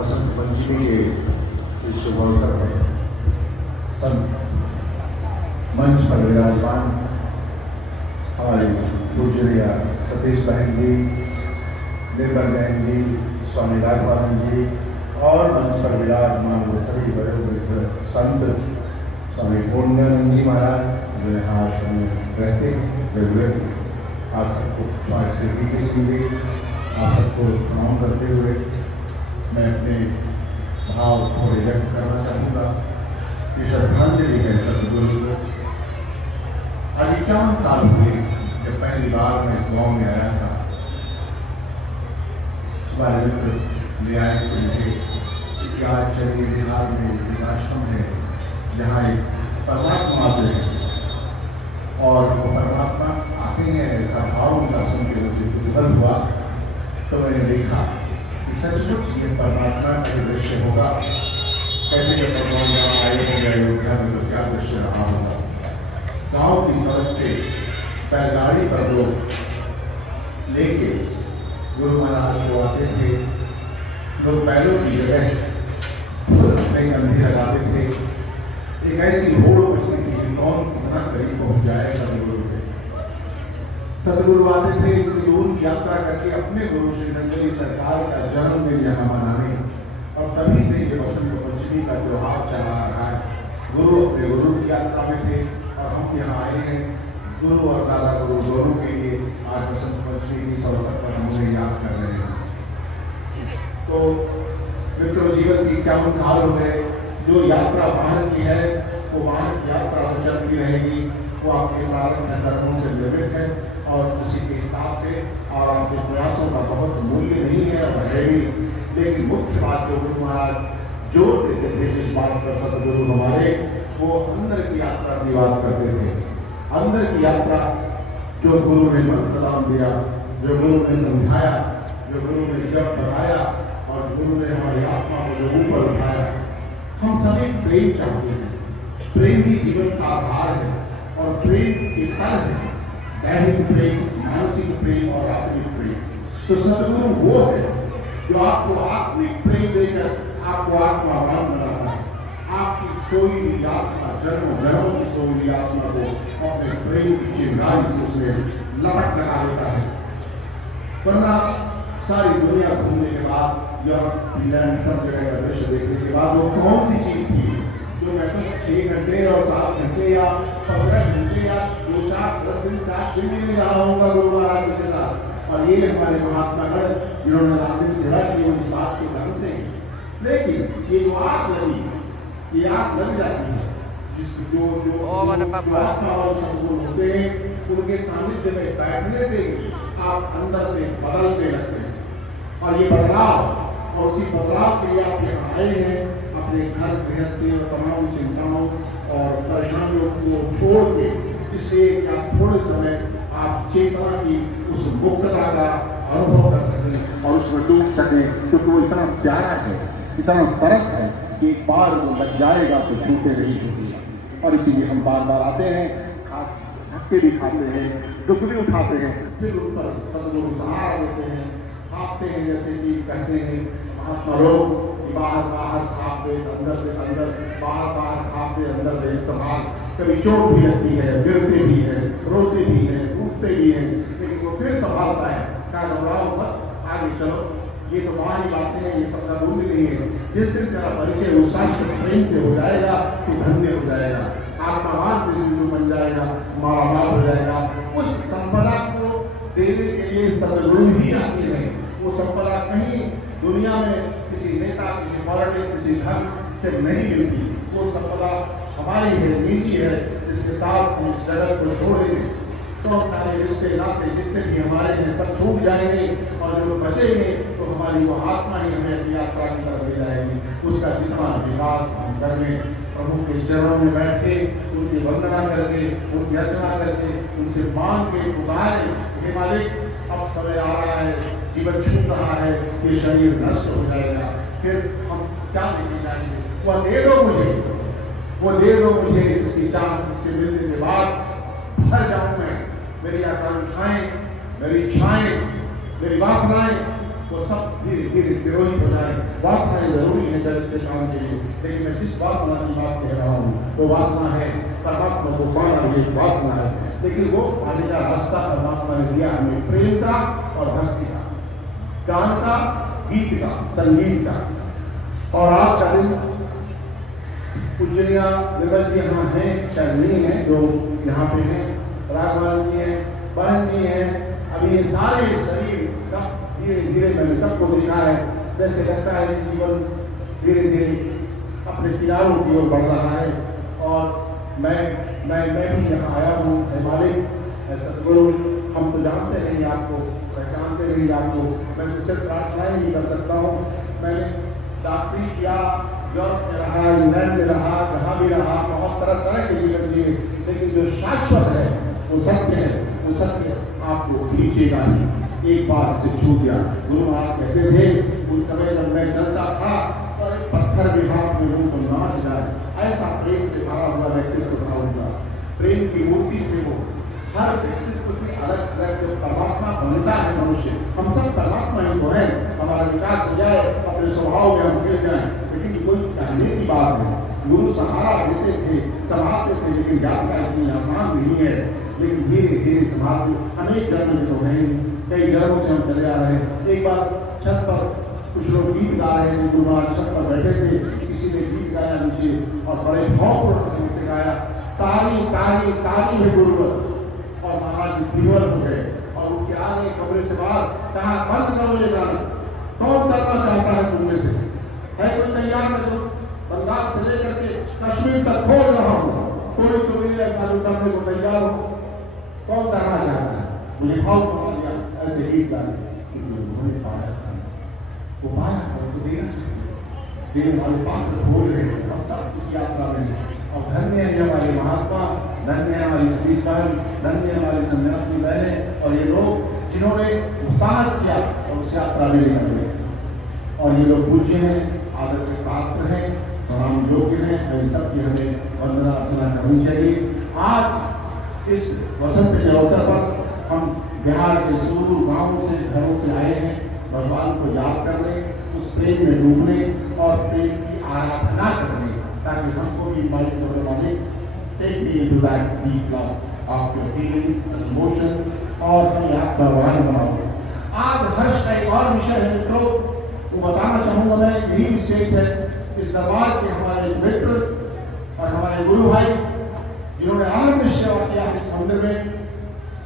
वसंत पंचमी के इस शुभ अवसर पर सब मंच पर विराजमान हमारे पूज्य सतीश बहन जी, निर्मल बहन जी, स्वामी राघवानंद जी और मंच पर विराजमान वो सभी बड़े बड़े संत स्वामी पूर्णानंद जी महाराज जो यहाँ रहते रेगुलर, आप सबको हमारे सिद्धि के सीधे आप सबको प्रणाम करते हुए मैं अपने भाव थोड़े व्यक्त करना चाहूँगा कि श्रद्धांजलि है सदगुरु को। आज 51 साल हुए जब पहली बार मैं इस गाँव में आया था। हमारे मित्र ले आए थे मुझे कि आज चलिए बिहार में एक आश्रम है जहाँ एक परमात्मा आते हैं और वो परमात्मा आते हैं, ऐसा भाव उनका सुन के मुझे कुतूहल हुआ। तो मैंने देखा कि सचमुच ये परमात्मा का दृश्य होगा, कैसे जब भगवान यहाँ आए होंगे अयोध्या में तो क्या दृश्य रहा होगा। गाँव की सड़क से बैलगाड़ी पर लोग लेके गुरु महाराज को आते थे। लोग बैलों की जगह अपने कंधे लगाते थे। एक ऐसी होड़ बचती थी कि कौन कितना करीब पहुंच जाए सदगुरु के। सदगुरु आते थे दूर की यात्रा करके अपने गुरु श्री नंदनी सरकार का जन्मदिन यहाँ मनाने, और तभी से ये वसंत पंचमी का त्योहार चला आ रहा है। गुरु अपने गुरु की यात्रा में थे और हम यहाँ आए हैं गुरु और दादा गुरु दोनों के लिए आज वसंत पंचमी की अवसर पर हम उन्हें याद कर रहे हैं। तो मित्रों, जीवन की 51 साल हो गए। जो यात्रा बाहर की है वो बाहर की यात्रा चलती रहेगी, वो आपके प्रारंभ कर्मों से निर्मित है और उसी के हिसाब से और आपके प्रयासों का बहुत मूल्य नहीं है और है भी। लेकिन मुख्य बात जो गुरु महाराज जोर देते थे जिस बात पर सदगुरु हमारे, वो अंदर की यात्रा की बात करते थे। अंदर की यात्रा जो गुरु ने मंत्र दान दिया, जो गुरु ने समझाया, जो गुरु ने जप बनाया और गुरु ने हमारी आत्मा को जो ऊपर उठाया। हम सभी प्रेम चाहते हैं, प्रेम ही जीवन का आधार है और प्रेम के तरह है दैहिक प्रेम, मानसिक प्रेम और आत्मिक प्रेम। तो सदगुरु वो है जो आपको आत्मिक प्रेम देकर आपको आत्मावान बनाता है। आपकी सोई हुई आत्मा, जन्मों जन्मों की सोई हुई आत्मा को अपने प्रेम की चिंगारी से उसमें लपट लगा देता है। वरना सारी दुनिया घूमने के बाद या फिनलैंड सब जगह का दृश्य देखने के बाद वो कौन सी चीज थी जो मैं 6 घंटे और 7 घंटे या 15 घंटे या 2, 4, 10 दिन 7 दिन भी नहीं रहा होगा गुरु महाराज के साथ। और ये हमारे महात्मागण जिन्होंने रात्रि सेवा की वो इस बात को जानते हैं। लेकिन ये जो आग लगी, ये आग लग जाती है जिसको जो आत्मा और सदगुरु होते हैं उनके सानिध्य में बैठने से आप अंदर से बदलते लगते हैं। और ये बदलाव और उसी बदलाव के लिए आप यहाँ आए हैं अपने घर गृहस्थी और तमाम चिंताओं और परेशानियों को छोड़ के, इससे आप थोड़े समय आप चेतना की उस मुक्तता का अनुभव कर सकें और उसमें डूब सकें, क्योंकि वो इतना प्यारा है, इतना सरस है कि एक बार वो लग जाएगा तो छूटे नहीं छूटेगा। और इसीलिए हम बार बार आते हैं, धक्के भी खाते हैं, दुख भी उठाते हैं, फिर उन पर सदगुरु सहारा देते हैं, भागते हैं। जैसे कि कहते हैं महात्मा लोग बाहर बाहर खाते अंदर से अंदर, बाहर बाहर खाते अंदर से संभाल। कभी चोट भी लगती है, गिरते भी है, रोते भी है, टूटते भी है, लेकिन वो फिर संभालता है। क्या घबराओ मत, आगे चलो, ये तो बाहरी बातें हैं, ये सबका मूल्य नहीं है। जिस दिन तेरा परिचय उत्साह प्रेम से हो जाएगा तो धन्य हो जाएगा, आत्मावान विष्णु बन जाएगा, मारा हो जाएगा। उस संपदा को देने के लिए सदगुरु ही आते हैं। वो संपदा कहीं दुनिया में किसी नेता, किसी वर्ण, किसी धर्म से नहीं मिलती। वो संपदा हमारी है, निजी है, जिसके साथ हम इस जगत को छोड़ेंगे तो हमारे रिश्ते नाते जितने भी हमारे हैं सब छूट जाएंगे और जो बचेंगे तो हमारी वो आत्मा ही हमें अपनी यात्रा की तरफ ले जाएगी। उसका जितना विकास हम करने, प्रभु के चरणों में बैठे उनकी वंदना करके, उनकी अर्चना करके, उनसे मांग के पुकारे, हे मालिक अब समय आ रहा है, जीवन छूट रहा है, ये शरीर नष्ट हो जाएगा, फिर हम क्या लेके जाएंगे? वह दे दो मुझे, वो दे दो मुझे, इसकी चाह इससे मिलने के बाद भर जाऊं मैं। मेरी आकांक्षाएं, मेरी इच्छाएं, मेरी वासनाएं वो सब धीरे धीरे विरोधी हो जाए। वासनाएं जरूरी है जगत के काम के लिए, लेकिन मैं जिस वासना की बात कह रहा हूँ वो वासना है परमात्मा को पाना, ये वासना है। लेकिन वो पाने का रास्ता परमात्मा ने दिया हमें प्रेम का और भक्ति का, गान का, गीत का, संगीत का। और आज का दिन पूजनीय निर्मल जी यहाँ हैं, शायद नहीं है, जो यहाँ पे हैं, राघवन जी हैं, बहन जी हैं। अभी ये सारे शरीर का धीरे धीरे मैंने सबको देखा है, जैसे लगता है कि जीवन धीरे धीरे अपने किनारों की ओर बढ़ रहा है। और मैं भी यहाँ आया हूँ, हिमालय सतगुरु, हम तो जानते नहीं आपको, पहचानते नहीं आपको, मैं तो सिर्फ प्रार्थनाएं ही कर सकता हूँ। मैंने डॉक्टरी किया, यूरोप में रहा, इंग्लैंड में रहा, जहाँ भी रहा, बहुत तरह तरह के जीवन दिए, लेकिन जो शाश्वत है वो सत्य है, वो सत्य आपको खींचेगा ही। एक बार से छूट गया। गुरु महाराज कहते थे उस समय जब मैं चलता था और एक पत्थर भी हाथ में लूं तो नाच जाए, ऐसा प्रेम से भरा हुआ व्यक्तित्व बना हुआ, प्रेम की मूर्ति थे वो। हर व्यक्तित्व की अलग अलग जो परमात्मा बनता है मनुष्य, हम सब परमात्मा ही तो है। हमारा विकास हो जाए, अपने स्वभाव में हम गिर जाए, लेकिन कोई कहने की बात है। गुरु सहारा देते थे, संभालते थे, लेकिन यात्रा इतनी आसान नहीं है। लेकिन धीरे धीरे संभाल अनेक जन्म में तो है, कई जन्मों से हम चले आ रहे हैं। एक बार छत पर कुछ लोग गीत गा रहे थे, गुरु महाराज छत पर बैठे थे, किसी ने गीत गाया नीचे और बड़े भावपूर्ण से गाया, ताली ताली ताली है गुरुवर। और महाराज विह्वल हो गए और उनके आगे कमरे से बाहर कहा, बंद करो ये गाना, कौन करना चाहता है तुमने से, है कोई तैयार? मैं तो बंगाल से लेकर के कश्मीर तक खोज रहा हूँ, कोई तो मिले ऐसा करने को तैयार हो, कौन करना चाहता है? मुझे भाव बना दिया ऐसे गीत गाने, उन्होंने पाया, वो पाया तो देने वाले पात्र बोल रहे हैं हम सब इस यात्रा में। और धन्य है हमारे महात्मा, धन्य है हमारी स्त्री बहन, धन्य है हमारी सन्यासी बहनें और ये लोग जिन्होंने साहस किया और उस यात्रा में निकल गए। और ये लोग पूज्य हैं, आदर के पात्र हैं, प्रणाम योग्य हैं, इन सबकी हमें वंदना अर्चना करनी चाहिए। आज इस वसंत के अवसर पर हम बिहार के सुदूर गांवों से, घरों से आए हैं भगवान को याद करने, उस प्रेम में डूबने और प्रेम की आराधना करने, ताकि हमको भी माइक करने वाले take me into that deep love of your feelings and emotions और हमें आपका भगवान बनाओ। आज हर्ष का एक और विषय है मित्रों, वो बताना चाहूंगा मैं, यही विशेष है इस दरबार के हमारे मित्र और हमारे गुरु भाई जिन्होंने आनंद सेवा किया इस मंदिर में,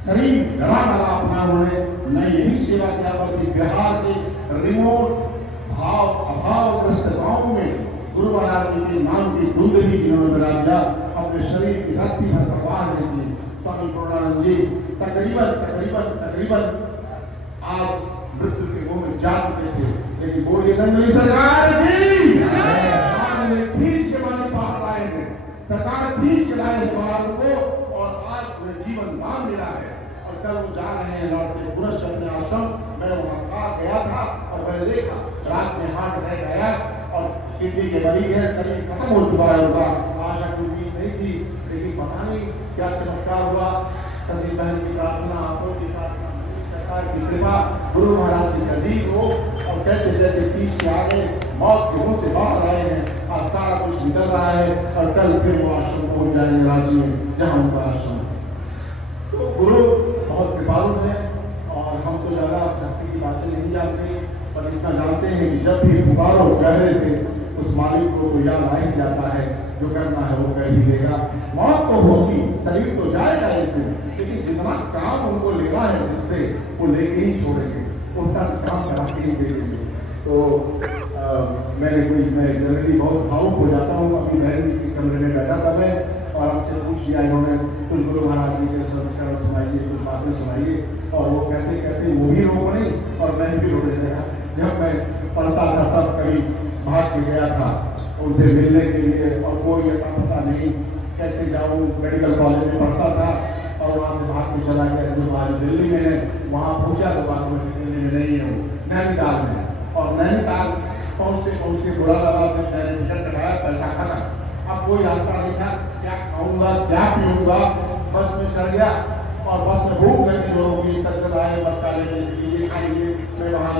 शरीर डरा डरा अपना उन्होंने मैं यही सेवा किया, बल्कि बिहार के रिमोट भाव अभावग्रस्त गांव में गुरु महाराज जी के नाम की धुंध भी जिन्होंने बना दिया, अपने शरीर की रत्ती भर प्रवाह देती स्वामी पूर्णानंद जी तकरीबन आज मृत्यु के मुंह में जा चुके थे, लेकिन बोलिए नंदनी सरकार की खींच के माने बाहर आएंगे, सरकार खींच के लाए बाहर को और आज उन्हें जीवन दान मिला है। और कल वो जा रहे हैं लौट के पुनः अपने आश्रम। मैं वहां गया था और मैंने देखा रात में हाथ रह गया और किडनी के मरीज है, शरीर खत्म हो चुका है उनका, आशा की उम्मीद नहीं थी, लेकिन पता नहीं क्या चमत्कार हुआ। सभी बहन की प्रार्थना, आपको की प्रार्थना, सरकार की कृपा, गुरु महाराज की नजीक हो और कैसे जैसे पीछ के आगे मौत के मुंह से बाहर आए हैं, आज सारा कुछ निकल रहा है और कल फिर वो आश्रम पहुंच जाएंगे रांची में जहां उनका आश्रम। तो गुरु बहुत कृपालु है और हम तो ज्यादा भक्ति की बातें नहीं जानते, पर इतना जानते हैं कि जब भी पुकारो गहरे से उस मालिक को तो याद आ ही जाता है, जो करना है वो कर ही देगा। मौत तो होगी, शरीर तो जाएगा एक दिन, लेकिन जितना काम उनको लेना है जिससे वो लेके ही छोड़ेंगे, उतना काम करा के ही दे देंगे। तो मैं जनरली बहुत भावुक हो जाता हूँ। अपनी बहन के कमरे में बैठा था मैं और आपसे पूछ लिया इन्होंने, कुछ गुरु महाराज जी के संस्कार सुनाइए, कुछ बातें सुनाइए, और वो कहते कहते वो भी रो पड़ी और मैं भी रोने लगा। जब मैं पढ़ता था तब कभी भाग के गया था उनसे मिलने के लिए और कोई पता नहीं कैसे जाऊँ, मेडिकल कॉलेज में पढ़ता था और वहाँ से भाग के चला गया। जो आज दिल्ली में है वहाँ पहुँचा तो बात दिल्ली में नहीं है, वो नैनीताल में, और नैनीताल पहुँचते बुरा लगा, मैंने टिकट कटाया, पैसा खत्म, अब कोई रास्ता नहीं था, क्या खाऊंगा क्या पीऊंगा, बस में चढ़ गया और बस में भूख लगी लोगों की, सज्जन आए बत्ता लेने के लिए, खाइए मैं वहाँ